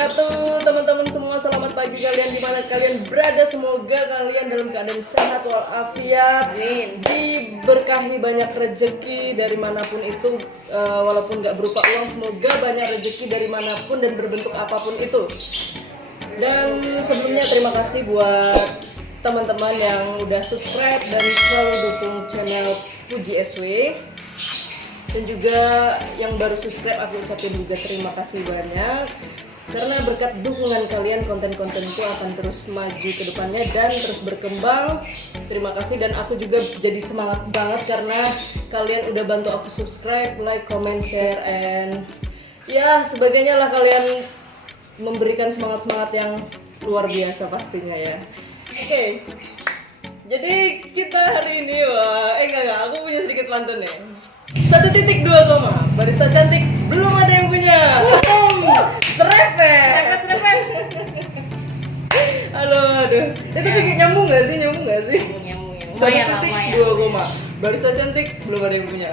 wabarakatuh. Teman-teman semua, selamat pagi kalian di mana kalian berada. Semoga kalian dalam keadaan sehat walafiat, diberkahi banyak rezeki dari manapun itu, walaupun nggak berupa uang, semoga banyak rezeki dari manapun dan berbentuk apapun itu. Dan sebelumnya terima kasih buat teman-teman yang udah subscribe dan selalu dukung channel Puji SW. Dan juga yang baru subscribe, aku ucapin juga terima kasih banyak. Karena berkat dukungan kalian, konten-kontenku akan terus maju ke depannya dan terus berkembang. Terima kasih, dan aku juga jadi semangat banget karena kalian udah bantu aku subscribe, like, comment, share, and ya sebagainya lah. Kalian memberikan semangat-semangat yang luar biasa pastinya ya. Oke. Jadi kita hari ini, enggak, aku punya sedikit pantun ya. 1.2, barista cantik belum ada yang punya. Serepet. Halo, aduh. Itu bikin nyambung nggak sih? Nyambung. Lumayan lah. Barista cantik belum ada yang punya.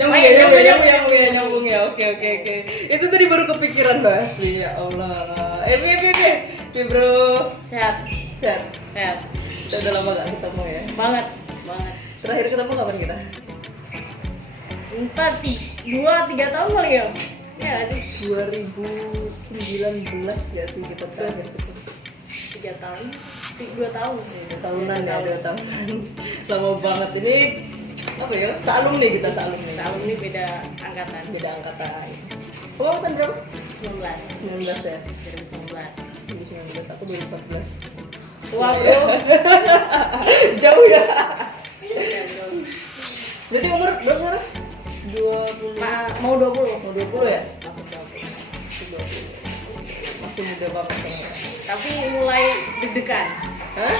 Nyambung ya. Oke. Itu tadi baru kepikiran bahas. Ya Allah. Oke, bro. Sehat. Kita udah lama gak ketemu ya. Banget. Terakhir ketemu kapan kita? Entar 2-3 tahun kali ya. Ya, aduh. 2019 ya sih kita terakhir ketemu. 3 tahun. 2 tahun. 2 tahunan ya, 2 tahunan. Lama banget ini. Apa ya? Sealumni kita. Tahun ini beda angkatan. Kamu angkatan berapa? 19 ya? 2019. 2019, aku 2014. Wah, bro. Jauh ya. Ya, bro. Berarti umur berapa sekarang? 20. Mau 20. Mau 20 ya? Masuk 20. Masih muda banget kan? Tapi mulai deg-degan. Hah?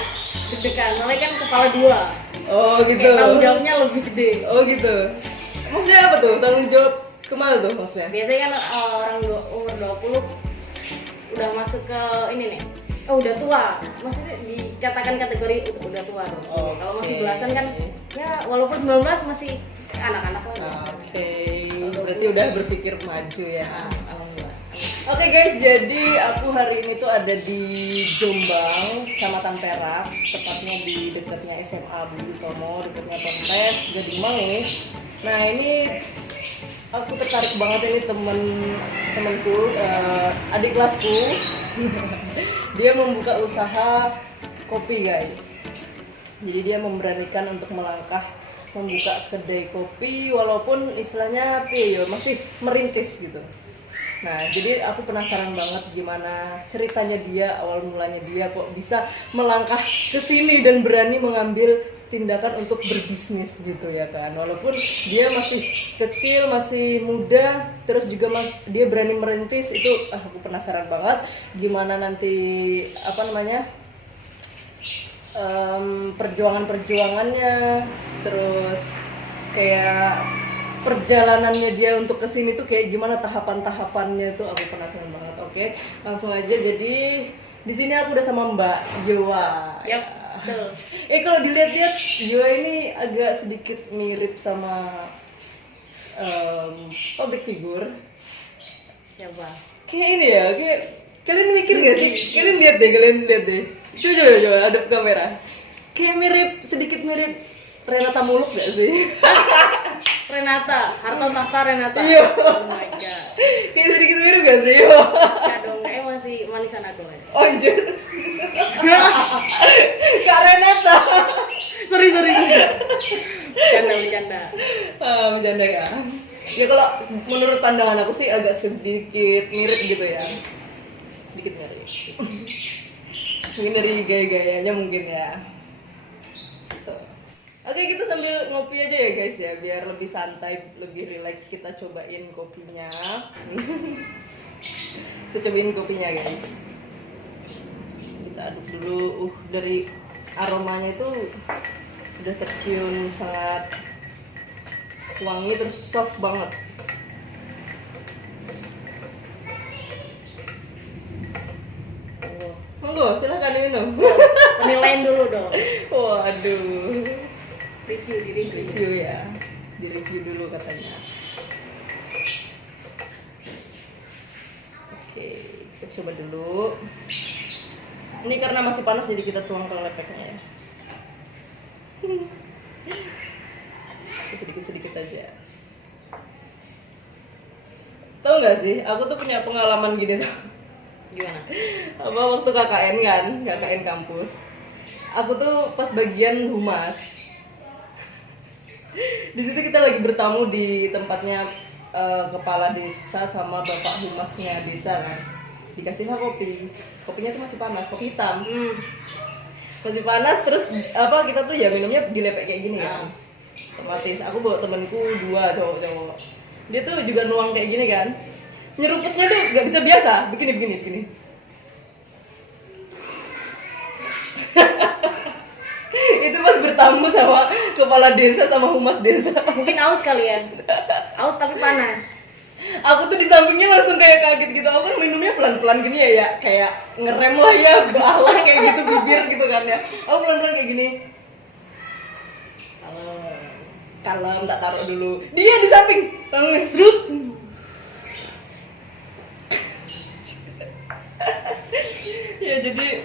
Deg-degan, mulai kan kepala 2. Oh gitu. Kayak tanggung jawabnya lebih gede. Oh gitu. Maksudnya apa tuh? Tanggung jawab kemana tuh maksudnya? Biasanya kan orang umur 20 udah masuk ke ini nih. Oh, udah tua. Maksudnya dikatakan kategori udah tua dong. Oh, kalau masih belasan kan ya walaupun 19 masih anak-anak lagi. Oke. Berarti udah berpikir maju ya. Alhamdulillah. Oke guys, jadi aku hari ini tuh ada di Jombang, Kecamatan Perak, tepatnya di dekatnya SMA Budi Utomo, dekatnya Ponpes, Gading Mangis. Nah ini aku tertarik banget, ini temanku, adik kelasku. Dia membuka usaha kopi guys. Jadi dia memberanikan untuk melangkah membuka kedai kopi, walaupun istilahnya masih merintis gitu. Nah, jadi aku penasaran banget gimana ceritanya dia, awal mulanya dia kok bisa melangkah ke sini dan berani mengambil tindakan untuk berbisnis gitu ya kan. Walaupun dia masih kecil, masih muda, terus juga dia berani merintis, itu aku penasaran banget gimana nanti perjuangannya, terus kayak perjalanannya dia untuk kesini tuh kayak gimana, tahapan-tahapannya tuh aku penasaran banget. Oke, langsung aja. Jadi di sini aku udah sama Mbak Yowa. Yap, betul. Kalau dilihat-lihat Yowa ini agak sedikit mirip sama public figure. Siapa? Kayak ini ya, kayak kalian mikir gak sih? Kalian lihat deh. Coba hadap kamera. Kayak sedikit mirip Renata Muluk gak sih? Renata, harta tahta Renata. Iya. Oh my god. Kayak sedikit mirip gak sih? Ya dong, kayaknya masih manisan aku ya. Anjir. Kak Renata. Sorry. Bercanda. Bercanda ya. Ya kalau menurut pandangan aku sih agak sedikit mirip gitu ya. Sedikit mirip. Mungkin dari gaya-gayanya mungkin ya. Tuh. Oke, kita sambil ngopi aja ya guys ya, biar lebih santai, lebih relax. Kita cobain kopinya. Kita cobain kopinya guys. Kita aduk dulu. Dari aromanya itu sudah tercium sangat wangi, terus soft banget. Monggo, silahkan diminum. Penilaian dulu dong. Waduh. Review Ya. Di-review dulu katanya. Oke, kita coba dulu. Ini karena masih panas jadi kita tuang ke lepeknya ya. Sedikit-sedikit aja. Tahu nggak sih, aku tuh punya pengalaman gini tuh. Gimana? Apa waktu KKN kan, KKN kampus. Aku tuh pas bagian humas. Di situ kita lagi bertamu di tempatnya kepala desa sama bapak humasnya desa kan. Dikasihlah kopi. Kopinya tuh masih panas, kopi hitam. Masih panas terus apa kita tuh ya minumnya dilepek kayak gini kan. Otomatis aku bawa temanku 2 cowok-cowok. Dia tuh juga nuang kayak gini kan. Nyeruputnya tuh nggak bisa biasa, begini. Itu pas bertamu sama kepala desa sama humas desa. Mungkin aus kali ya. Aus tapi panas. Aku tuh di sampingnya langsung kayak kaget gitu. Aku kan minumnya pelan-pelan gini ya, kayak ngerem lah ya, balik kayak gitu bibir gitu kan ya. Aku pelan-pelan kayak gini. Kalem, tak taruh dulu. Dia di samping, ngesrut. Ya jadi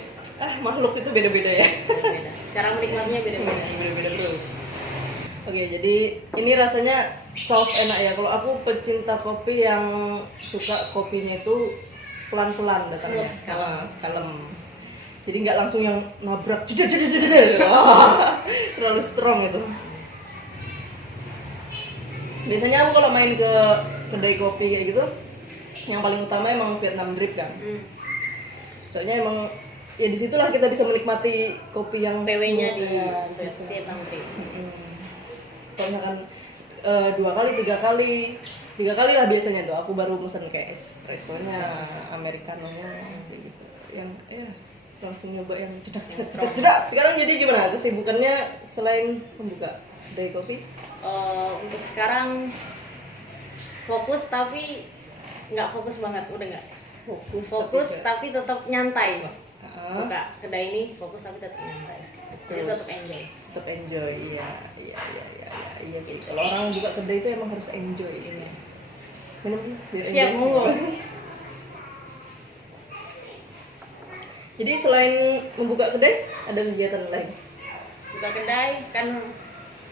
makhluk itu beda-beda ya. Beda. Cara menikmatinya beda-beda. Beda-beda bro. Oke, jadi ini rasanya soft enak ya. Kalau aku pecinta kopi yang suka kopinya itu pelan-pelan datangnya. Kalem. Jadi nggak langsung yang nabrak jedar. Terlalu strong itu. Biasanya aku kalau main ke kedai kopi kayak gitu, yang paling utama emang Vietnam Drip kan. Soalnya emang ya disitulah kita bisa menikmati kopi yang PW-nya di situ. Vietnam Drip. Kalau misalkan 2 kali, 3 kali lah biasanya tuh aku baru pesen kayak espressonya, americanonya gitu. Yang langsung nyoba yang cedak. Sekarang jadi gimana kesibukannya selain membuka kedai kopi? Untuk sekarang fokus tapi nggak fokus banget, udah nggak fokus tapi tetap nyantai. Buka kedai ini fokus tapi tetap nyantai. Jadi tetap enjoy. Iya sih. Kalau orang buka kedai itu emang harus enjoy ini. Minum biar Siap enjoy. monggo. Jadi selain membuka kedai ada kegiatan lain? Buka kedai kan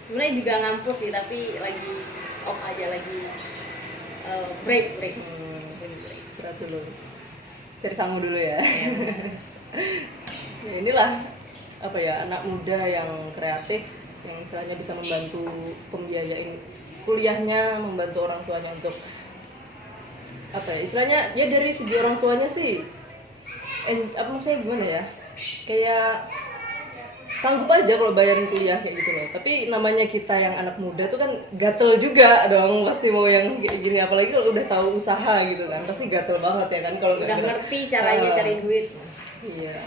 sebenarnya juga ngampus sih, tapi lagi off aja, lagi break. Istirahat dulu, cari sangu dulu ya. Ya inilah apa ya, anak muda yang kreatif yang istilahnya bisa membantu pembiayain kuliahnya, membantu orang tuanya untuk apa ya, istilahnya ya dari segi orang tuanya sih apa maksudnya gimana ya, kayak sanggup aja kalau bayarin kuliah kayak gitu loh. Tapi namanya kita yang anak muda tuh kan gatel juga dong, pasti mau yang kayak gini, apalagi kalau udah tahu usaha gitu kan, pasti gatel banget ya kan kalau udah ngerti caranya cari duit. Iya.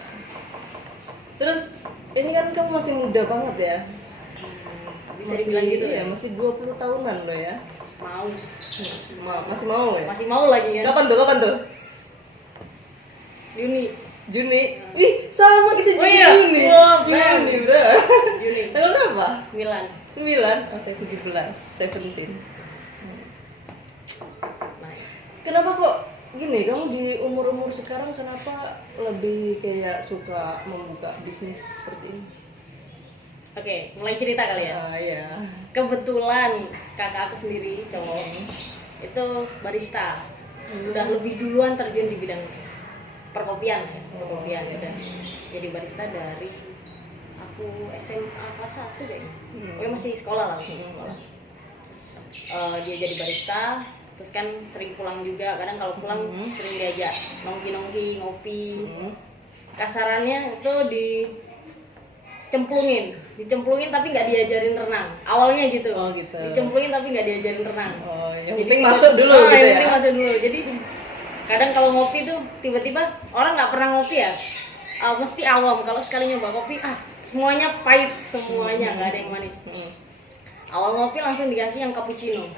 Terus ini kan kamu masih muda banget ya. Bisa dibilang gitu ya. Masih 20 tahunan loh ya. Masih mau ya? Masih mau lagi kan? Kapan tuh? Juni. Ih, sama kita Oh iya. Juni. Juni udah. Juni. Tanggal berapa? 9. Oh, saya 17. Nah, Kenapa kok gini, kamu di umur-umur sekarang kenapa lebih kayak suka membuka bisnis seperti ini? Oke, mulai cerita kali ya. Iya. Kebetulan kakak aku sendiri cowok itu barista. Udah lebih duluan terjun di bidang perkopian udah jadi barista dari aku SMA kelas 1 deh. Masih sekolah lah, dia jadi barista, terus kan sering pulang juga, kadang kalau pulang sering diajak nongki ngopi. Kasarannya itu dicemplungin tapi nggak diajarin renang awalnya gitu. Dicemplungin tapi nggak diajarin renang. Yang penting masuk dulu gitu ya. Masuk dulu. Jadi kadang kalau ngopi tuh tiba-tiba orang nggak pernah ngopi ya, mesti awam. Kalau sekali nyoba kopi semuanya pahit, semuanya nggak ada yang manis. Awal ngopi langsung dikasih yang cappuccino.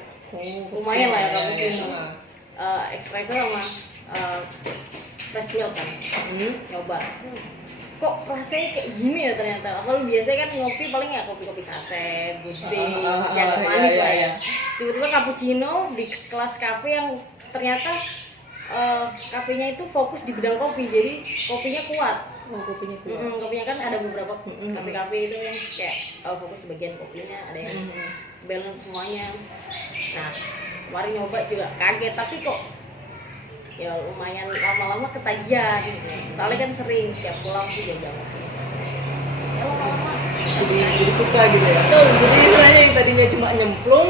Lumayan lah ya cappuccino. Espresso sama fresh milk kan. Nyoba. Kok rasanya kayak gini ya ternyata. Kalau biasanya kan ngopi paling ya kopi-kopi saset, putih, masih agak manis lah ya. Tiba-tiba cappuccino di kelas kafe yang ternyata kafenya itu fokus di bidang kopi, jadi kopinya kuat. Oh, kopinya kuat. Kopinya kan ada beberapa kafe-kafe itu yang kayak fokus di bagian kopinya, ada yang balance semuanya. Nah, kemarin nyoba juga kaget, tapi kok ya lumayan lama-lama ketagihan gitu. Soalnya kan sering setiap pulang sih jaga kopi. Ya lama-lama Jadi suka gitu ya. Tuh, jadi istilahnya yang tadinya cuma nyemplung,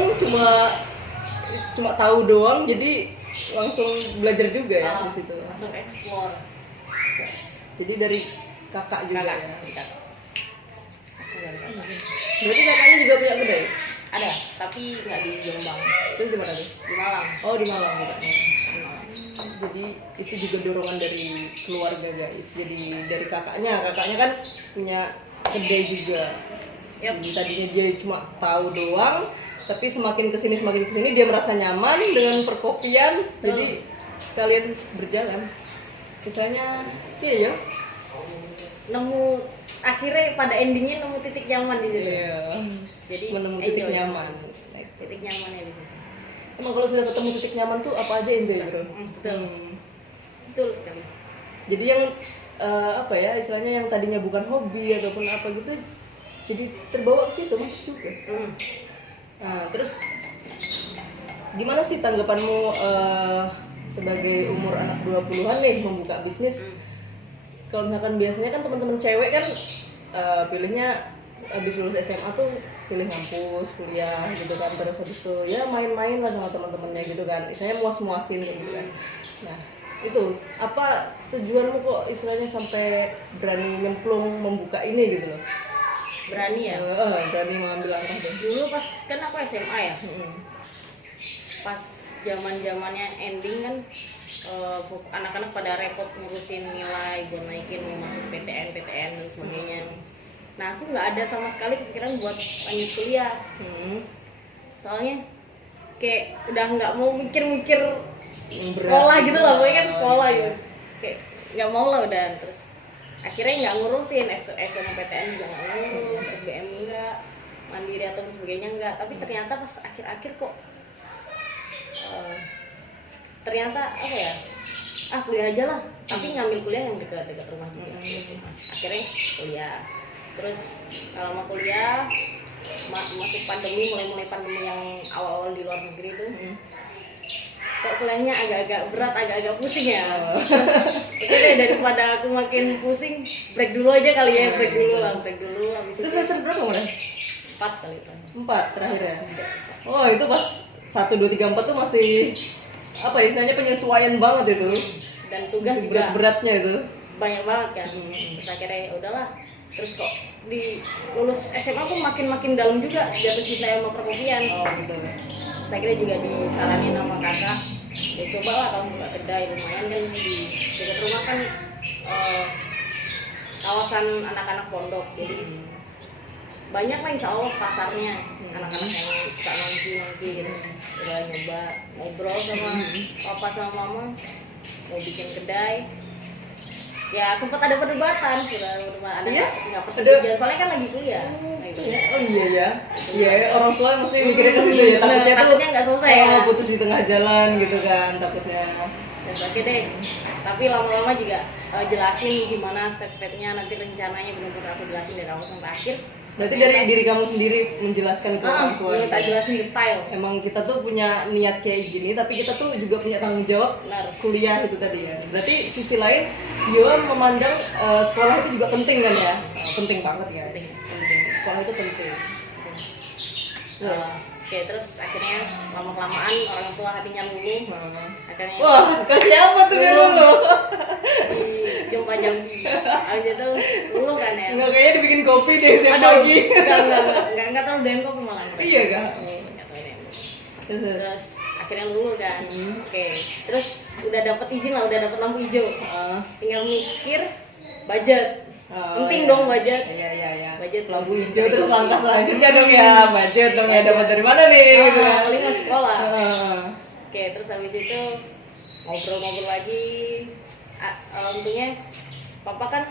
cuma tahu doang, jadi langsung belajar juga ya di situ. langsung explore. Jadi dari kakak juga ya. Langsung dari kakak. Berarti kakaknya juga punya kedai? Ada, tapi nggak di Jombang, Terus di mana tuh? di Malang. Oh, di Malang kakaknya. Di Malang. Jadi itu juga dorongan dari keluarga guys. Jadi dari kakaknya kan punya kedai juga. Yap. Jadi tadinya dia cuma tahu doang, tapi semakin kesini dia merasa nyaman dengan perkopian. Jadi sekalian berjalan. Misalnya, iya ya. Nemu akhirnya pada endingnya nemu titik nyaman di situ. Iya. Jadi Menemu titik enjoy. nyaman. Titik nyamannya di situ. Emang kalau sudah ketemu titik nyaman tuh apa aja enjoy bro? Betul. Betul sekali. Jadi yang apa ya istilahnya yang tadinya bukan hobi ataupun apa gitu, jadi terbawa ke situ masuk juga. Nah, terus gimana sih tanggapanmu sebagai umur anak 20-an nih membuka bisnis? Kalau misalkan biasanya kan teman-teman cewek kan pilihnya habis lulus SMA tuh pilih ngampus, kuliah gitu kan, terus habis itu ya main-main lah sama teman-temannya gitu kan, istilahnya muas-muasin gitu kan. Nah itu apa tujuanmu kok istilahnya sampai berani nyemplung membuka ini gitu loh? Berani ya. Berani mengambil langkah deh. Dulu pas kan aku SMA ya. Pas zamannya ending kan anak-anak pada repot ngurusin nilai buat naikin mau masuk PTN dan sebagainya. Nah aku nggak ada sama sekali kepikiran buat lanjut kuliah. Soalnya kayak udah nggak mau mikir-mikir sekolah gitu lah, pokoknya kan sekolah gitu. Kayak nggak mau lah udah. Terus akhirnya nggak ngurusin SNMPTN juga nggak ngurus, SBM enggak, mandiri atau sebagainya enggak. Tapi ternyata pas akhir-akhir kok ternyata apa ya, kuliah aja lah, tapi ngambil kuliah yang dekat rumah juga. Akhirnya kuliah, terus kalau mau kuliah masuk pandemi, mulai pandemi yang awal-awal di luar negeri tuh, kok kuliahnya agak-agak berat, agak-agak pusing ya. Oke deh, daripada aku makin pusing, break dulu aja kali ya, break dulu. Habis Itu semester berapa mulai? 4 kali itu. 4 terakhir ya. Oh itu pas 1, 2, 3, 4 tuh masih apa ya, istilahnya penyesuaian banget itu. Dan tugas Masih juga berat-beratnya itu. banyak banget kan. Terus akhirnya ya udahlah. Terus kok di lulus SMA aku makin dalam juga jatuh cinta sama perkopian. Oh gitu. Terus akhirnya juga disaranin sama kakak, ya coba lah kamu buka kedai, lumayan kan di dekat rumah kan kawasan anak-anak pondok, jadi banyak lah insya Allah pasarnya anak-anak yang suka nongki gitu. Udah nyoba ngobrol sama papa sama mama mau bikin kedai, ya sempat ada perdebatan, ada nggak persetujuan, soalnya kan lagi kuliah. Oh iya ya. Iya orang tua mesti mikirnya ke situ ya, takutnya nggak selesai ya, putus di tengah jalan gitu kan takutnya. Dan oke deh, tapi lama-lama juga jelasin gimana step-stepnya, nanti rencananya benar-benar aku jelasin dari awal sampai akhir. Berarti dari diri kamu sendiri menjelaskan ke orang tua. Tak jelasin detail. Emang kita tuh punya niat kayak gini, tapi kita tuh juga punya tanggung jawab. Benar. Kuliah itu tadi ya. Berarti sisi lain, Yoa memandang sekolah itu juga penting kan ya? Penting banget ya. Penting. Sekolah itu penting. Oke, terus akhirnya lama-kelamaan orang tua hatinya luluh. Akhirnya Wah, ke siapa tuh biar luluh? di Jompa Jambi. Abis itu luluh kan ya. Enggak, kayaknya dibikin kopi deh tiap Aduh, pagi. enggak tahu dan kok malah. Iya kan? Enggak tahu deh. Terus akhirnya luluh kan. Oke, terus udah dapat izin lah, udah dapat lampu hijau. Tinggal mikir budget. Penting dong budget. Iya. Budget Lampu hijau terus langkah selanjutnya dong ya, budget dong ya, dapat dari mana nih gitu kan. Paling mau sekolah. Oke, terus habis itu ngobrol-ngobrol lagi. Untungnya papa kan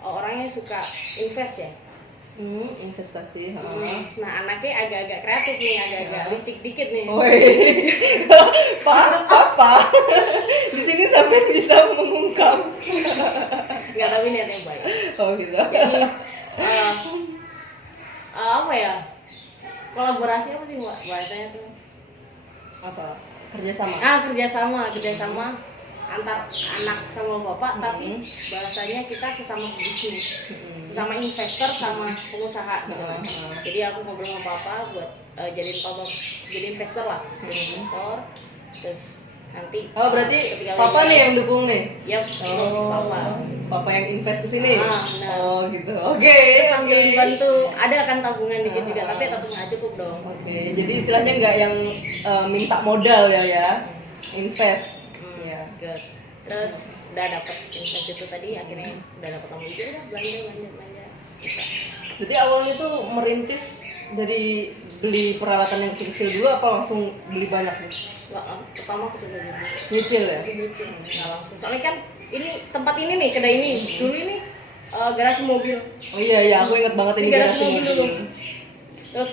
orangnya suka invest ya. Investasi. Nah anaknya agak-agak kreatif nih, agak-agak licik dikit nih. Woi, papa, di sini sampai bisa mengungkap. Nggak, tapi niatnya baik. Oh gitu. Jadi apa ya, kolaborasi apa sih Mbak bahasanya tuh? Apa? Kerjasama. Kerjasama antar anak sama bapak, tapi bahasanya kita sesama bisnis, sama investor sama pengusaha gitu kan. Jadi aku ngobrol sama papa buat jadiin papa jadi investor lah, jadi investor. Terus nanti Berarti ketika papa lagi- nih yang dukung nih. Yap, papa. Papa yang invest ke sini. Benar. Gitu. Oke. Sambil dibantu, ada kan tabungan dikit juga, tapi tetap nggak cukup dong. Oke, jadi istilahnya nggak yang minta modal ya, invest. Ya. Good. Terus udah dapet invest itu tadi, akhirnya udah dapet tamu itu, udah belanja bisa. Berarti awalnya tuh merintis dari beli peralatan yang kecil-kecil dulu apa langsung beli banyak nih? Nggak, pertama aku coba dulu Nyicil ya? nggak langsung, soalnya kan ini tempat ini nih, kedai ini dulu ini garasi mobil. Oh iya, aku ingat banget ini garasi garasi mobil mobil. dulu. Terus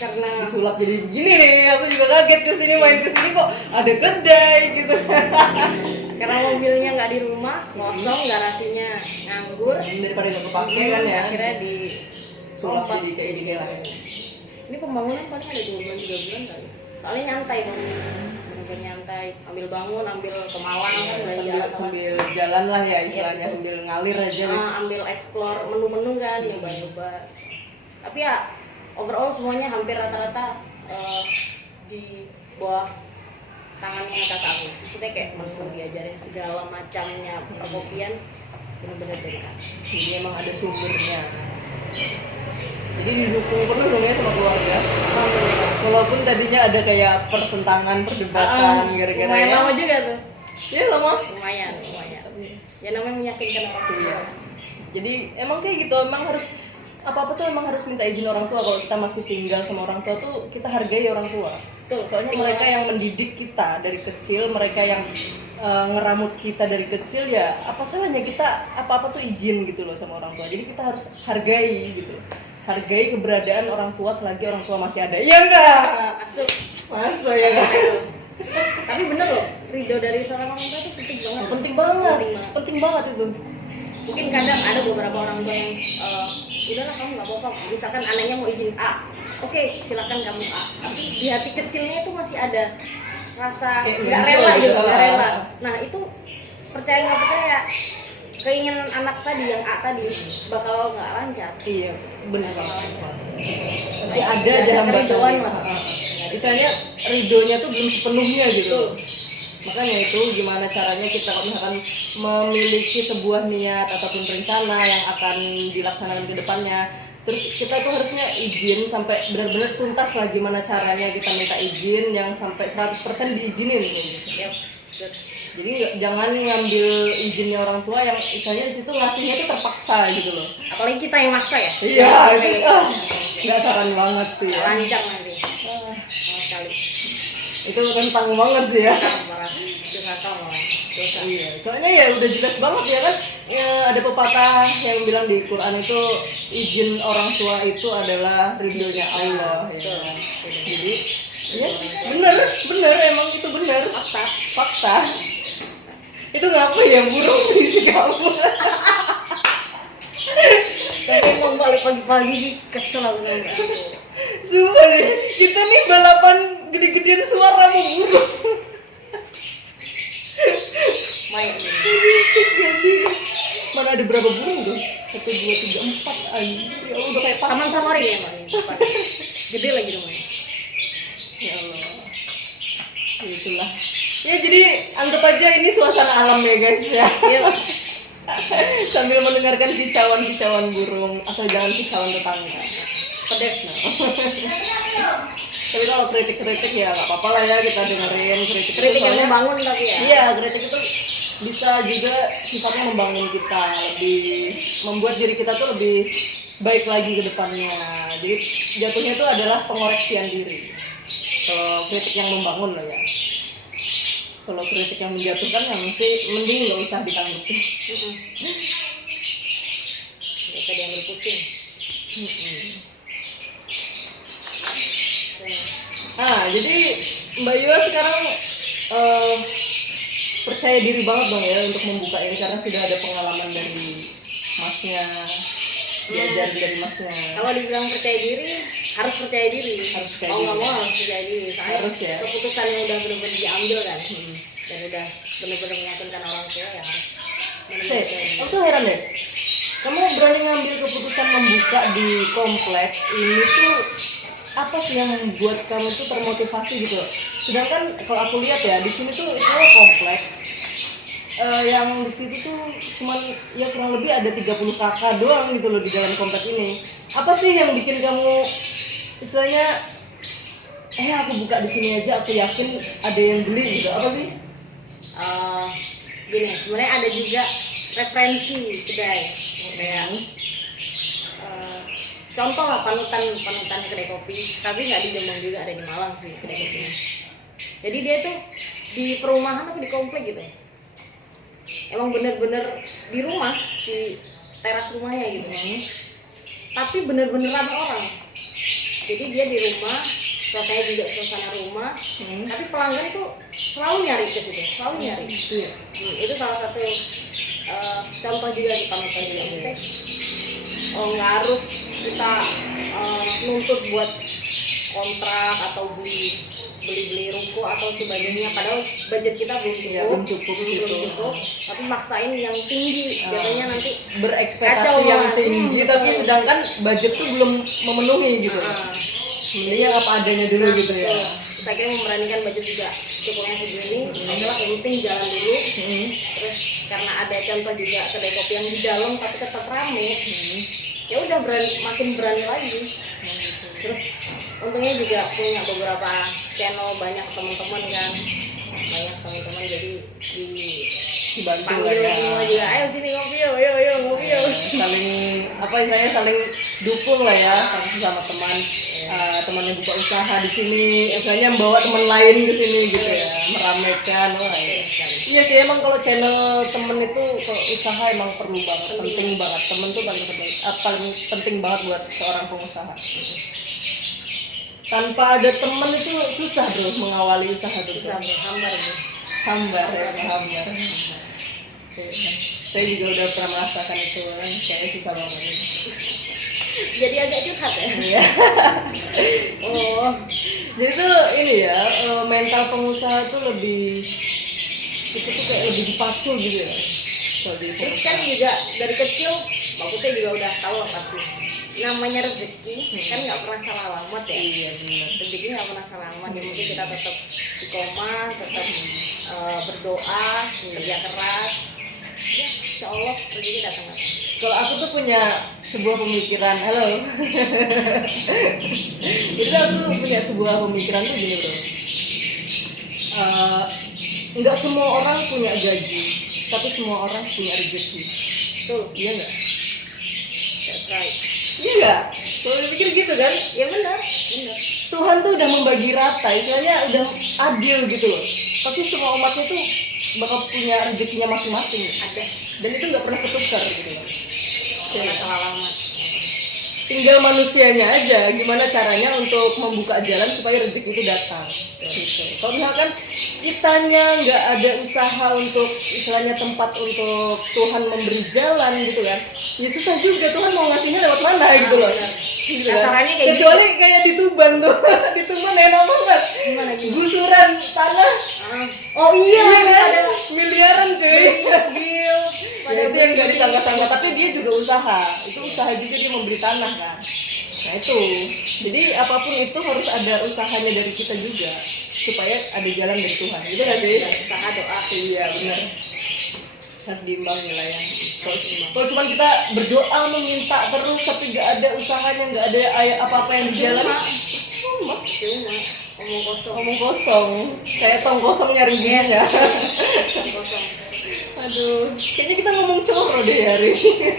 karena Disulap jadi begini nih, aku juga kaget kesini main kesini kok ada kedai gitu. karena mobilnya nggak di rumah, kosong, garasinya nganggur, Daripada nggak kepake kan ya? akhirnya di Sulap jadi kayak gini lah. Ini pembangunan paling ada 2 bulan 3 bulan kali. Soalnya nyantai bangunannya, bener-bener nyantai. Ambil bangun, ambil ke Malang kan belanja. Sambil jalan lah ya istilahnya, sambil ngalir aja wis. Ambil explore menu-menu kan, nyoba-nyoba. Tapi ya overall semuanya hampir rata-rata di bawah tangannya kakak aku. Maksudnya kayak menu diajarin segala macamnya perkopian, bener-bener dari kakak. Jadi emang ada sumbernya. Jadi didukung penuh dong ya sama keluarga. Walaupun tadinya ada kayak pertentangan, perdebatan gara-gara lumayan ya. lama juga tuh. Ya lama. Lumayan. Ya namanya meyakinkan orang tua. Iya. Jadi emang kayak gitu, emang harus apa-apa tuh emang harus minta izin orang tua. Kalau kita masih tinggal sama orang tua tuh kita hargai orang tua. Betul. Soalnya mereka yang mendidik kita dari kecil, mereka yang ngeramut kita dari kecil, ya apa salahnya kita apa-apa tuh izin gitu loh sama orang tua. Jadi kita harus hargai gitu. Hargai keberadaan orang tua selagi orang tua masih ada. Iya enggak? Masuk ya kan? Tapi bener loh, ridho dari seorang orang tua itu penting banget. Penting banget itu. Mungkin kadang ada beberapa orang tua yang udahlah kamu nggak apa-apa. Misalkan anaknya mau izin A, oke silakan kamu A. Tapi di hati kecilnya itu masih ada rasa Kayak nggak muncul rela gitu gitu, nggak lah. rela. Nah itu percaya nggak percaya, keinginan anak tadi yang A tadi bakal nggak lancar. Iya, benar banget. Pasti ada Ada aja hambatan. keridoan lah. Istilahnya ridhonya tuh belum sepenuhnya gitu. Makanya itu gimana caranya kita kalau misalkan memiliki sebuah niat ataupun rencana yang akan dilaksanakan ke depannya, terus kita tuh harusnya izin sampai benar-benar tuntas lah gimana caranya kita minta izin yang sampai 100% diizinin gitu. Yep. Good. Jadi jangan ngambil izinnya orang tua yang misalnya di situ ngasihnya itu terpaksa gitu loh. Apalagi kita yang maksa ya. Iya, nggak saran banget sih Nggak ya. lancar nanti. Sama sekali. Itu tentang banget sih ya. Marah. Itu nakal malah. Dosa. Iya, soalnya ya udah jelas banget ya kan. Ya, ada pepatah yang bilang di Quran itu izin orang tua itu adalah ridhonya Allah. Ya. Jadi, ya bener emang itu bener. Fakta. Itu ngapa ya burung berisik kamu? Tapi emang balik pagi-pagi kesel aku nggak. Sumpah deh, kita nih balapan gede-gedean suara sama burung. Main. Berisik gak sih? Mana ada berapa burung tuh? 1, 2, 3, 4 anjir. Ya Allah udah kayak Taman Safari ya mbak. Gede lagi rumahnya. Ya Allah. Itulah. Ya jadi anggap aja ini suasana alam ya guys ya. Iya. Sambil mendengarkan kicauan-kicauan burung, asal jangan kicauan tetangga. Pedes nah. Tapi kalau kritik-kritik ya nggak apa-apa lah ya, kita dengerin kritik. Kritik yang Soalnya- membangun tapi ya. Iya, kritik itu bisa juga sifatnya membangun kita, lebih membuat diri kita tuh lebih baik lagi ke depannya. Jadi jatuhnya itu adalah pengoreksian diri. Kalau kritik yang membangun lah ya. Kalau kritik yang menjatuhkan ya mesti mending nggak usah ditanggapi. Mereka diambil pusing. Nah, jadi Mbak Yua sekarang percaya diri banget Bang ya untuk membuka ini karena sudah ada pengalaman dari masnya, diajarin dari masnya. Kalau dibilang percaya diri, harus percaya diri. Harus percaya Mau nggak diri. mau harus percaya diri. Soalnya Harus ya. keputusan yang udah benar-benar diambil kan, dan udah benar-benar meyakinkan orang tua ya harus. Sih, aku tuh heran deh. Kamu berani ngambil keputusan membuka di komplek ini tuh apa sih yang membuat kamu tuh termotivasi gitu? Sedangkan kalau aku lihat ya di sini tuh itu komplek yang di situ tuh cuman ya kurang lebih ada 30 kakak doang gitu loh di dalam komplek ini. Apa sih yang bikin kamu istilahnya aku buka di sini aja aku yakin ada yang beli gitu? Apa sih? Gini, sebenarnya ada juga referensi kedai. Kayak contoh lah panutan kedai kopi, tapi nggak di Jombang juga, ada di Malang sih kedai kopinya. Jadi dia tuh di perumahan apa di komplek gitu ya. Emang bener-bener di rumah, di teras rumahnya gitu. Tapi bener-bener ramai orang. Jadi dia di rumah, suasananya juga suasana rumah, tapi pelanggan itu selalu nyari ke situ, selalu nyari. Itu salah satu contoh juga di panutan juga. Nggak harus kita nuntut buat kontrak atau beli ruko atau sebagainya, padahal budget kita belum cukup, tapi maksain yang tinggi, jadinya nanti berekspektasi yang tinggi tapi sedangkan budget tuh belum memenuhi gitu. Mending apa adanya dulu gitu ya. Kita kira memberanikan budget juga cukupnya segini, adalah yang penting jalan dulu. Terus karena ada contoh juga kedai kopi yang di dalam tapi tetap rame, ya udah makin berani lagi. Terus untungnya juga punya beberapa channel, banyak teman-teman kan, jadi Dibantu panggil ya. semua juga, ayo sini ngopi yo ngopi yo. Saling saling dukung lah ya sama teman. Temannya buka usaha di sini, misalnya membawa teman lain ke sini gitu ya, meramaikan. Iya sih, emang kalau channel temen itu kalau usaha emang perlu banget, penting banget. Temen tuh paling penting banget buat seorang pengusaha. Tanpa ada temen itu susah bro mengawali usaha itu. Hambar. Saya juga udah pernah merasakan itu, kayaknya susah banget. Jadi agak curhat ya. Iya. Jadi tuh ini ya, mental pengusaha tuh itu tuh kayak lebih dipacu gitu ya. Terus kan juga dari kecil Mbak Putih juga udah tahu lah pasti, namanya rezeki kan nggak pernah salah alamat ya. Iya benar. Rezeki nggak pernah salah alamat, yang penting kita tetap istiqomah, tetap berdoa, kerja keras, ya insya Allah rezeki datang. Kalau aku tuh punya sebuah pemikiran, halo. Jadi aku punya sebuah pemikiran tuh gini bro. Nggak semua orang punya gaji, tapi semua orang punya rezeki. Betul. Iya nggak? That's right. Iya nggak? Kalau dipikir gitu kan? Ya benar. Tuhan tuh udah membagi rata, istilahnya udah adil gitu loh. Tapi semua umatnya tuh bakal punya rezekinya masing-masing. Ada. Dan itu nggak pernah ketukar gitu loh. Jangan salah alamat. Tinggal manusianya aja gimana caranya untuk membuka jalan supaya rezeki itu datang gitu. Kalau misalkan kitanya nggak ada usaha untuk istilahnya tempat untuk Tuhan memberi jalan gitu kan, ya susah juga Tuhan mau ngasihnya lewat mana gitu loh. Gitu kan? Caranya kayak Kecuali kayak di Tuban tuh. Di Tuban enak banget, Gimana? gusuran tanah. Oh iya, Kan? Miliaran cuy. Gil. Ya, itu yang gak disangka-sangka, tapi dia juga usaha. Itu usaha juga, dia memberi tanah kan. Nah itu, jadi apapun itu harus ada usahanya dari kita juga supaya ada jalan dari Tuhan. Gitu nggak sih? Usaha doa. Iya benar. Harus diimbangi lah ya. Kalau cuma kita berdoa meminta terus tapi nggak ada usahanya, nggak ada apa-apa yang dijalani, cuma omong kosong. Kayak tong kosong nyari gini ya. Kosong. Aduh, kayaknya kita ngomong coro deh hari ini.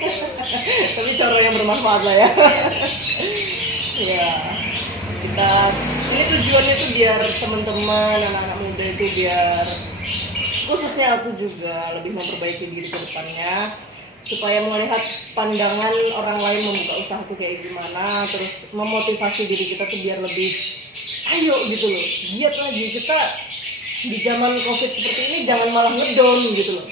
Tapi coro yang bermanfaat lah ya. Ya, ini tujuannya tuh biar teman-teman, anak-anak muda itu biar khususnya aku juga lebih memperbaiki diri ke depannya supaya melihat pandangan orang lain membuka usaha tuh kayak gimana, terus memotivasi diri kita tuh biar lebih ayo gitu loh, giat lagi kita di zaman COVID seperti ini jangan malah ngedown gitu loh.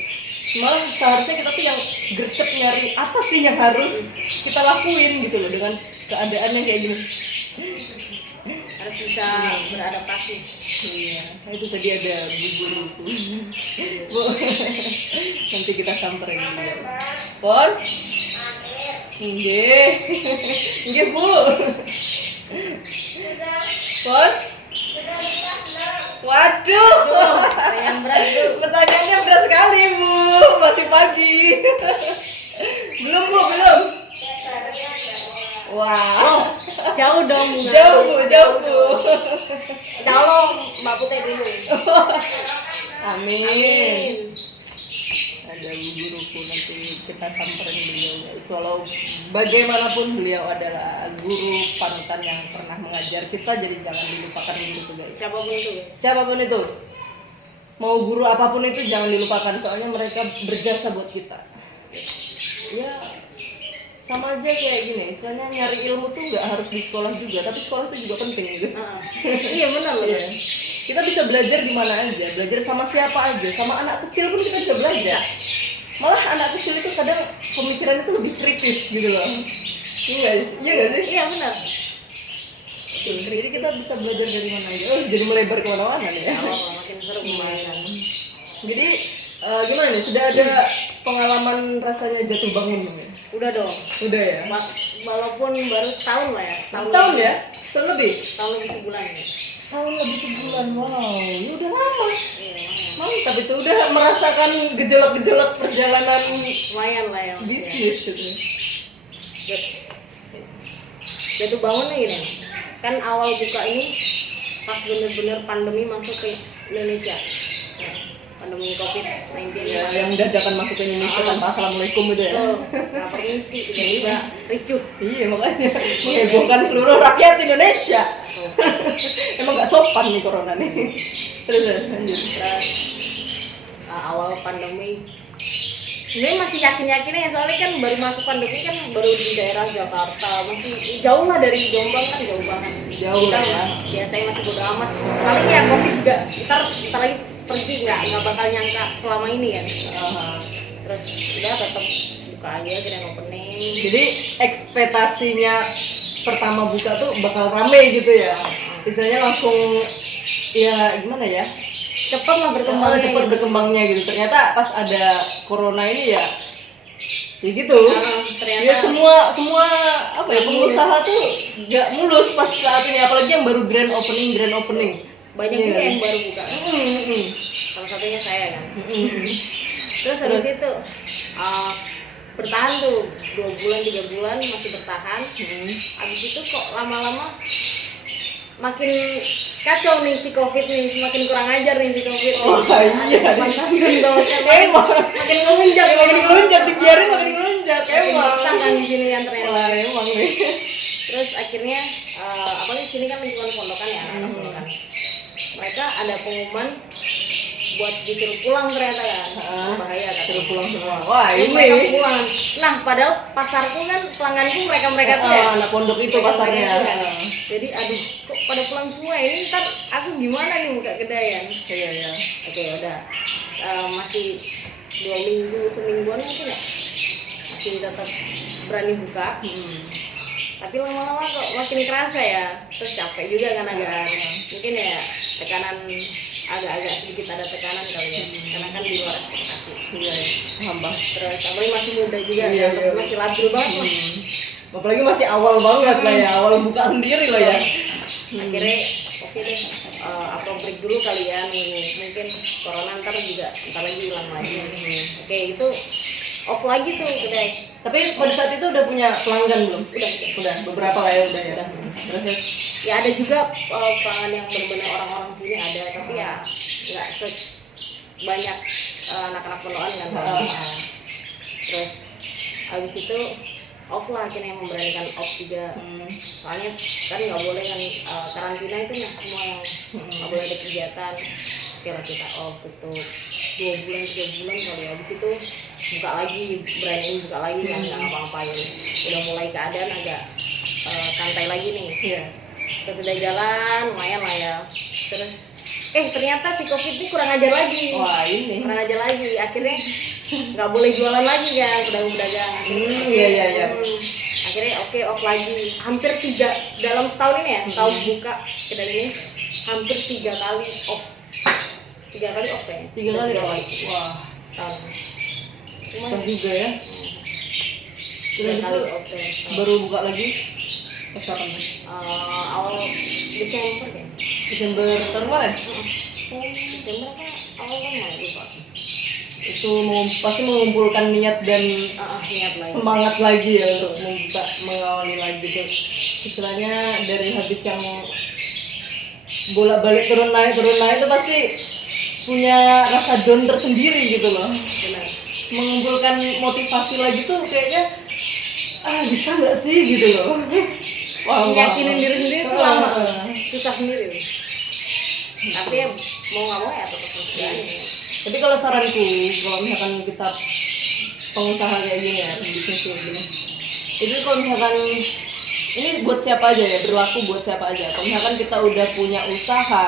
Malah seharusnya kita tuh yang gercep nyari apa sih yang harus kita lakuin gitu loh dengan keadaan yang kayak gini. Harus bisa beradaptasi. Iya, itu tadi ada bu guruku. Bu, nanti kita samperin dulu. Pon? Nggih. Nggih, Bu. Pon? Waduh. Yang berat tuh. Pertanyaannya berat sekali, Bu. Masih pagi. Belum, Bu, belum. Wow. Jauh dong. Jauh, Bu, jauh, Bu. Calon Mbak Putih dulu. Amin. Ada bu guruku, nanti kita samperin beliau guys. Walau bagaimanapun beliau adalah guru panutan yang pernah mengajar kita, jadi jangan dilupakan gitu guys. Siapapun itu. Siapapun itu, mau guru apapun itu jangan dilupakan, soalnya mereka berjasa buat kita. Ya sama aja kayak gini, istilahnya nyari ilmu tuh nggak harus di sekolah juga, tapi sekolah itu juga penting gitu. Iya benar loh. Iya. Kita bisa belajar di mana aja, belajar sama siapa aja, sama anak kecil pun kita bisa belajar. Malah anak kecil itu kadang pemikiran itu lebih kritis gitu loh. Iya nggak sih? Iya benar. Jadi kita bisa belajar dari mana aja. Oh, jadi melebar kemana-mana nih ya. Kalau makin seru pembahasan. Jadi gimana nih? Sudah ada pengalaman rasanya jatuh bangun nih? Udah dong. Udah ya. Walaupun baru setahun lah ya. Setahun ya? Setahun lebih? Setahun lebih sebulan ya. Setahun lebih sebulan, wow, ya udah lama. Iya, Mantap itu, udah merasakan gejolak-gejolak perjalanan lumayan lah ya. bisnis gitu. Jatuh bangun nih gini. Kan awal buka ini pas bener-bener pandemi masuk ke Indonesia. Ya, pandemi COVID-19 Ya, yang dadakan masuk ke Indonesia tanpa assalamualaikum gitu ya. Tuh, nggak permisi, tiba-tiba ricuh. Iya makanya menghebohkan seluruh rakyat Indonesia. Emang nggak sopan nih corona nih. Terus lanjut. Terus awal pandemi sebenarnya masih yakin-yakinnya ya, soalnya kan baru masuk pandemi kan baru di daerah Jakarta, masih jauh lah dari Jombang kan, jauh banget. Jauh lah ya. Biasanya masih bodo amat. Paling ya COVID juga ntar lagi pergi, nggak bakal nyangka selama ini kan. Terus udah tetap buka aja grand opening. Jadi ekspektasinya pertama buka tuh bakal rame gitu ya. Istilahnya langsung ya gimana ya? Cepet lah berkembangnya. Cepet berkembangnya gitu. Ternyata pas ada corona ini ya gitu. Ternyata Ya semua apa ya, pengusaha tuh nggak mulus pas saat ini, apalagi yang baru grand opening. banyak Iya. juga yang baru buka. Salah satunya saya kan. Terus habis itu bertahan tuh 2 bulan 3 bulan masih bertahan. Habis itu kok lama-lama makin kacau nih si COVID nih, semakin kurang ajar nih si COVID. Oh iya. Makin ngelunjak, dibiarin makin ngelunjak. Emang. Tangan di sini yang ternyata. Wah, emang nih. Terus akhirnya apalagi sini kan lingkungan pondokan ya, anak pondokan. Mereka ada pengumuman buat disuruh pulang ternyata kan. Bahaya kan. Suruh pulang semua. Wah, Mereka ini. pulang. Nah, padahal pasarku kan pelangganku mereka tuh ya. Anak pondok itu pasarnya. Mereka kan. Jadi aduh, kok pada pulang semua ini, ntar aku gimana nih buka kedai kan. Iya. Oke, udah. Masih 2 minggu, semingguan mungkin ya. Masih tetap berani buka. Tapi lama-lama kok makin kerasa ya. Terus capek juga kan agak. Mungkin ya tekanan agak-agak sedikit ada tekanan kali ya. Karena kan di luar ekspektasi. Iya, hamba. Terus apalagi masih muda juga Iya. masih labil banget lah. Apalagi masih awal banget lah ya, awal buka sendiri lah ya. Akhirnya oke deh, apa break dulu kali ya nih, mungkin corona ntar lagi hilang lagi. Oke, itu off lagi tuh kedai. Tapi pada saat itu udah punya pelanggan belum? Udah Beberapa lah ya udah ya. Terus ya ada juga pelanggan yang benar-benar orang-orang sini ada, tapi ya nggak banyak anak-anak pondokan kan. Terus habis itu off lah, akhirnya yang memberanikan off juga. Soalnya kan nggak boleh kan, karantina itu ya semua yang nggak boleh ada kegiatan. Oke lah, kita off tutup 2 bulan 3 bulan kali ya. Habis itu buka lagi, berani buka lagi kan, nggak ngapa-ngapain. Udah mulai keadaan agak santai lagi nih. iya. Terus udah jalan lumayan lah ya. Terus ternyata si COVID ini kurang ajar lagi. Wah ini. Kurang ajar lagi. Akhirnya nggak boleh jualan lagi kan pedagang-pedagang. Iya. Akhirnya off lagi. Hampir dalam setahun ini ya, setahun buka kedai ini hampir 3 kali off. 3 kali off ya? 3 kali off. Wah, setahun. Cuma juga ya. 3 kali off ya. Baru buka lagi pas kapan? Awal Desember ya. Desember tahun kemarin. Desember apa? Awal kan lupa. Itu pasti mengumpulkan niat dan Niat lagi. semangat lagi ya untuk membuka mengawali lagi tuh. Istilahnya dari habis yang bolak-balik turun naik itu pasti punya rasa down tersendiri gitu loh. Benar. Mengumpulkan motivasi lagi tuh kayaknya bisa nggak sih gitu loh. Yakinin diri sendiri itu lama, susah sendiri. Tapi ya mau nggak mau ya tetap harus berani. Tapi kalau saranku, kalau misalkan kita pengusaha kayak gini ya, bisnis kayak gini, itu kalau misalkan ini buat siapa aja ya, berlaku buat siapa aja. Kalau misalkan kita udah punya usaha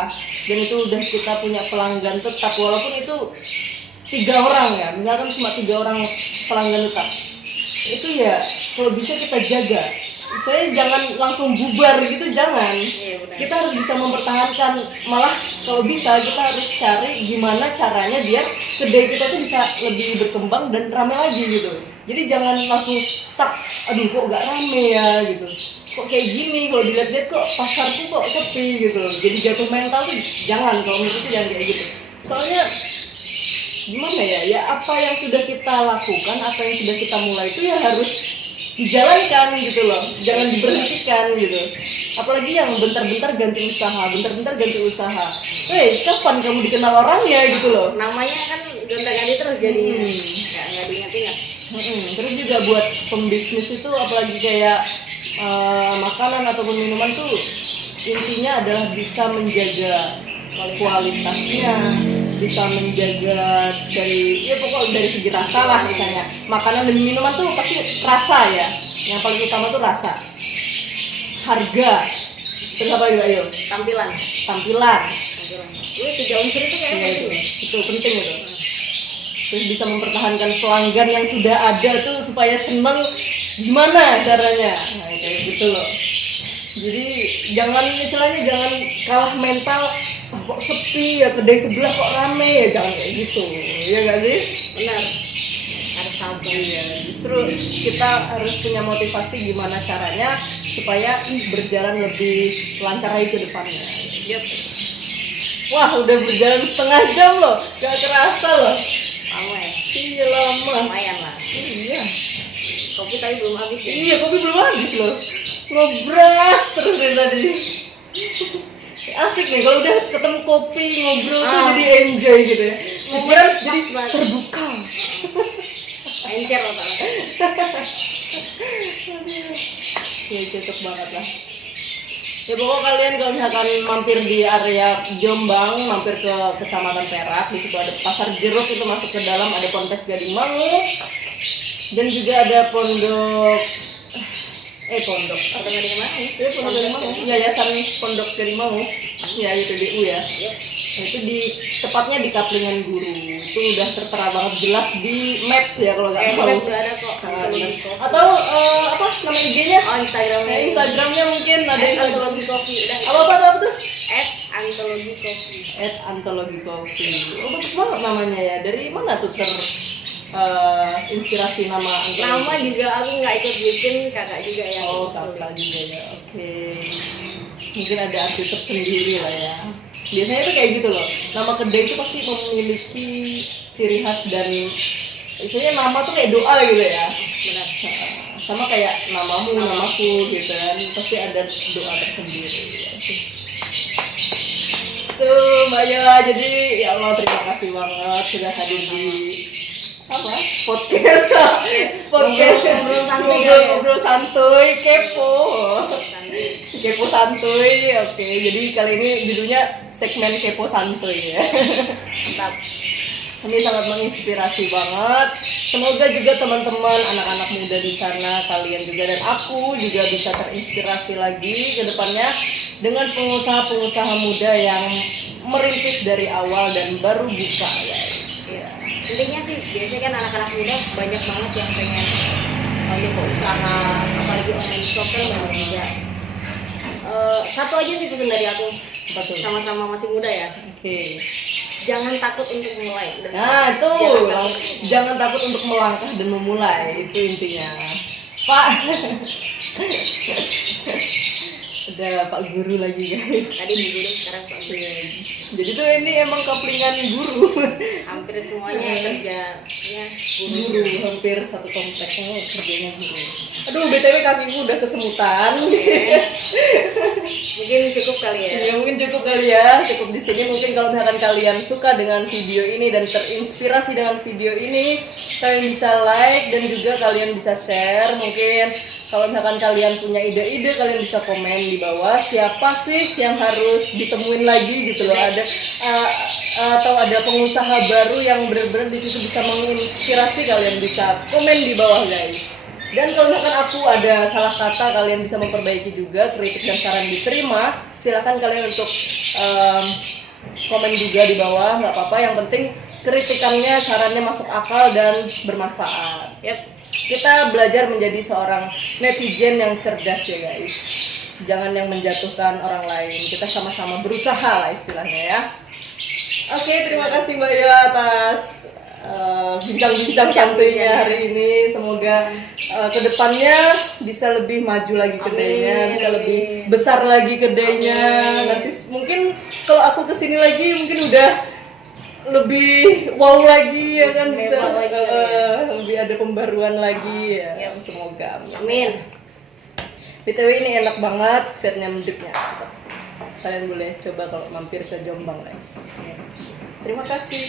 dan itu udah kita punya pelanggan tetap, walaupun itu 3 orang ya, misalkan cuma 3 orang pelanggan tetap, itu ya kalau bisa kita jaga. Saya jangan langsung bubar gitu, jangan. Kita harus bisa mempertahankan, malah kalau bisa kita harus cari gimana caranya biar kedai kita tuh bisa lebih berkembang dan ramai lagi gitu. Jadi jangan langsung stuck, aduh kok gak rame ya gitu, kok kayak gini, kalau dilihat-lihat kok pasarku kok sepi gitu. Jadi jatuh mental tuh jangan, kalau menurut itu jangan kayak gitu. Soalnya gimana ya, apa yang sudah kita lakukan, apa yang sudah kita mulai itu ya harus dijalankan gitu loh, jangan diberhentikan gitu. Apalagi yang bentar-bentar ganti usaha, kapan kamu dikenal orangnya gitu loh. Namanya kan gonta-ganti terus jadinya, nggak diingat-ingat. Terus juga buat pembisnis itu, apalagi kayak makanan ataupun minuman tuh, intinya adalah bisa menjaga kualitasnya, bisa menjaga dari segi rasa lah. Misalnya makanan dan minuman tuh pasti rasa ya, yang paling utama tuh rasa, harga, terus apa juga ayo, tampilan. Ini 3 unsur itu kayaknya itu penting itu. Terus bisa mempertahankan pelanggan yang sudah ada tuh supaya seneng, gimana caranya, kayak gitu loh. Jadi jangan kalah mental, kok sepi ya, kedai sebelah kok rame ya, jangan kayak gitu ya nggak sih? Benar, harus sabar ya. Justru kita harus punya motivasi gimana caranya supaya berjalan lebih lancar lagi ke depannya. Yep. Wah, udah berjalan setengah jam loh, gak kerasa loh. Lama ya? Iya, lama. Lumayan lah. Iya. Kopi tadi belum habis ya? Iya, kopi belum habis loh. Ngobras terus dari tadi. Asik nih kalau udah ketemu kopi, ngobrol tuh jadi enjoy gitu ya. Pikiran jadi terbuka. Encer otak. Ya cocok banget lah. Ya pokoknya kalian kalau misalkan mampir di area Jombang, mampir ke Kecamatan Perak, di situ ada Pasar Jeruk, itu masuk ke dalam, ada Ponpes Gading Mangu, dan juga ada pondok Pondok Gading Mangu. Pondok Gading Mangu, Yayasan Pondok Gading Mangu, ya itu DU ya. Nah, itu tepatnya di Kaplingan Guru. Itu udah tertera banget jelas di Maps ya kalau nggak salah. Udah ada kok. Atau apa nama IG-nya? Instagramnya mungkin ada Antologi Kopi. Apa tuh? @antologi kopi. @antologi kopi. Oh, bagus banget namanya ya. Dari mana tuh inspirasi nama Antologi? Nama juga aku nggak ikut bikin, kakak juga ya. Oh, kakak juga ya. Oke. Mungkin ada arti tersendiri lah ya. Biasanya tuh kayak gitu loh. Nama kedai itu pasti memiliki ciri khas dan istilahnya nama tuh kayak doa gitu ya. Benar. Sama kayak namaku gitu kan. Pasti ada doa tersendiri. Tuh Mbak Yola, jadi ya Allah terima kasih banget sudah hadir di podcast ngobrol santuy kepo santuy. Oke, jadi kali ini judulnya segmen kepo santuy ya. Mantap. Ini sangat menginspirasi banget. Semoga juga teman-teman anak-anak muda di sana, kalian juga dan aku juga bisa terinspirasi lagi ke depannya dengan pengusaha-pengusaha muda yang merintis dari awal dan baru buka, guys. Ya. Intinya sih biasanya kan anak-anak muda banyak banget yang pengen buka usaha, apalagi online shop kan banyak juga. Satu aja sih pesan dari aku, Betul. sama-sama masih muda ya. Oke. Jangan takut untuk mulai. Nah, itu jangan takut untuk melangkah dan memulai, itu intinya. Pak. Ada Pak Guru lagi, guys. Tadi di guru, sekarang Pak Guru. Jadi tuh ini emang kaplingan guru. Hampir semuanya kerja ya Guru hampir satu komplek kerjanya guru. Aduh, BTW kakiku udah kesemutan. Mungkin cukup kali ya. Ya mungkin cukup kali ya, cukup di sini. Mungkin kalau misalkan kalian suka dengan video ini dan terinspirasi dengan video ini, kalian bisa like dan juga kalian bisa share. Mungkin kalau misalkan kalian punya ide-ide, kalian bisa komen di bawah. Siapa sih yang harus ditemuin lagi gitu loh? Atau ada pengusaha baru yang benar-benar di situ bisa menginspirasi, kalian bisa komen di bawah, guys. Dan kalau misalkan aku ada salah kata, kalian bisa memperbaiki juga, kritik dan saran diterima. Silahkan kalian untuk komen juga di bawah, nggak apa-apa. Yang penting kritikannya, sarannya masuk akal dan bermanfaat. Yep. Kita belajar menjadi seorang netizen yang cerdas ya, guys. Jangan yang menjatuhkan orang lain. Kita sama-sama berusaha lah istilahnya ya. Oke, terima kasih Mbak Yo atas bincang-bincang santuinya hari ini. Semoga kedepannya bisa lebih maju lagi kedainya, bisa lebih besar lagi kedainya. Nanti mungkin kalau aku kesini lagi mungkin udah lebih wow lagi ya kan, bisa lebih ada pembaruan lagi ya. Semoga. Amin. BTW ini enak banget Vietnam dipnya. Kalian boleh coba kalau mampir ke Jombang, guys. Terima kasih.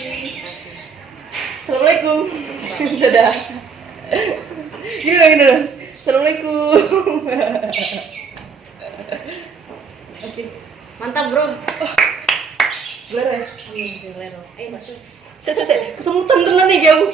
Assalamualaikum. Dadah. Gini dong. Assalamualaikum. Oke. Mantap, Bro. Beler ya? Masuk. Saya kesemutan tenan nih, kamu.